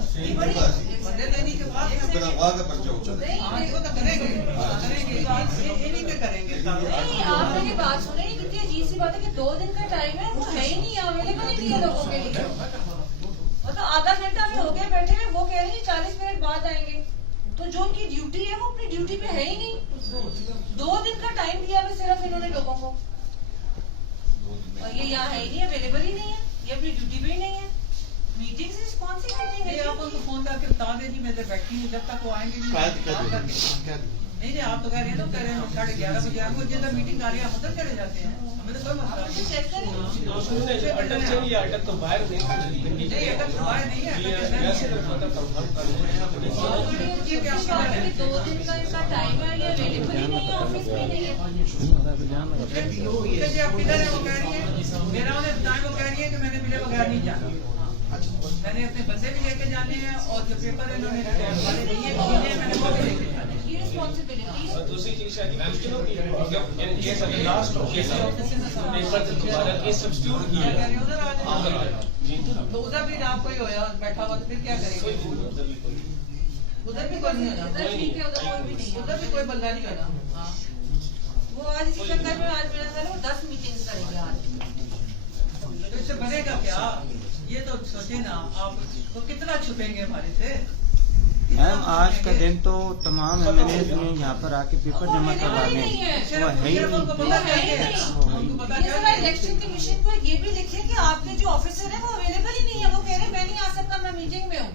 बंदे लेने के बाद गणवा का पर्चा होता है। वो तो करेंगे इन्हीं पे करेंगे। नहीं, आप मेरी बात सुने, कितनी अजीब सी बात है कि 2 दिन का टाइम है, वो है ही नहीं, अवेलेबल ही नहीं है लोगों के लिए। मतलब आधा घंटा में हो गया बैठे हुए, वो कह रहे हैं 40 मिनट बाद आएंगे, तो जो उनकी ड्यूटी है वो अपनी ड्यूटी पे है ही नहीं। 2 दिन का टाइम दिया है सिर्फ इन्होंने लोगों को, और ये यहाँ है ही नहीं, अवेलेबल ही नहीं है, ये अपनी ड्यूटी पे ही नहीं है। मीटिंग से कौन सी मीटिंग है? आप उनको फोन करके बता दें जी मैं तो बैठी हूँ, जब तक वो आएंगे नहीं नहीं, आप तो कह रहे हैं तो कह रहे हैं 11:30 बजे आएंगे, जब मीटिंग आ रही है हम उधर चले जाते हैं, हमें तो कोई मसला नहीं। अटक चाहिए, अटक तो बाहर नहीं नहीं, अटक तो बाहर नहीं है, 2 दिन का इनका टाइम है, ये अवेलेबल ही नहीं है, ऑफिस में नहीं है। आप किधर है वो कह रही है, मेरा उन्हें बताएं, वो कह रही है कि मैंने मिले बगैर नहीं जाना, मैंने अपने बंदे भी लेके जाने हैं और जो पेपर इन्होंने वाले दिए मैंने वो भी लेके जाने हैं। ये रिस्पॉन्सिबिलिटी दूसरी चीज शायद मुश्किलों की ये सब लास्ट पेपर से दोबारा ये सब्स्टिट्यूट किया तो उधर भी आप कोई होया बैठा हुआ तो फिर क्या करेंगे? उधर भी कोई नहीं होना, ठीक है, उधर कोई भी नहीं है, उधर भी कोई बंदा नहीं होना। वो आज इसी चक्कर में आज मेरा ख्याल है वो 10 मीटिंग करेंगे आज। तो इससे बनेगा क्या? ये तो सोचे ना आप, तो कितना छुपेंगे हमारे से? मैम आज का दिन तो तमाम एमएलए यहाँ पर आके पेपर जमा करवा रहे हैं, वो है ही नहीं। इलेक्शन कमीशन को ये भी लिखिए कि आपके जो ऑफिसर है वो अवेलेबल ही नहीं है, वो कह रहे हैं मैं नहीं आ सकता, मैं मीटिंग में हूँ।